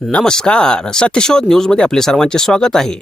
नमस्कार. सत्यशोध न्यूजमध्ये आपले सर्वांचे स्वागत आहे.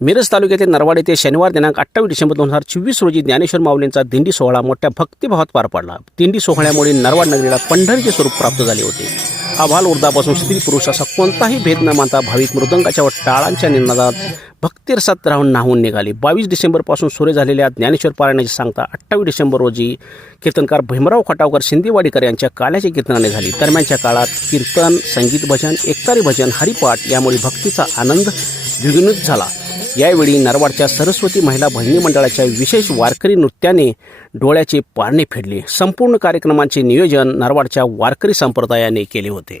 मिरज तालुक्यातील नरवाड येथे शनिवार दिनांक अठ्ठावीस डिसेंबर दोन हजार चोवीस रोजी ज्ञानेश्वर माऊलींचा दिंडी सोहळा मोठ्या भक्तिभावात पार पडला. दिंडी सोहळ्यामुळे नरवाड नगरीला पंढरीचे स्वरूप प्राप्त झाले होते. आभाल उर्दापासून स्त्री पुरुष असा कोणताही भेद न मानता भाविक मृदंगाच्या व टाळांच्या निनादात भक्तिरसात राहून नाहून निघाले. बावीस डिसेंबरपासून सुरू झालेल्या ज्ञानेश्वर पारायणाची सांगता अठ्ठावीस डिसेंबर रोजी कीर्तनकार भीमराव खटावकर शिंदेवाडीकर यांच्या काल्याची कीर्तनाने झाली. दरम्यानच्या काळात कीर्तन संगीत भजन एकतारी भजन हरिपाठ यामुळे भक्तीचा आनंद द्विगुणित झाला. यावेळी नरवाडच्या सरस्वती महिला बहिणी मंडळाच्या विशेष वारकरी नृत्याने डोळ्याचे पारणे फेडले. संपूर्ण कार्यक्रमाचे नियोजन नरवाडच्या वारकरी संप्रदायाने केले होते.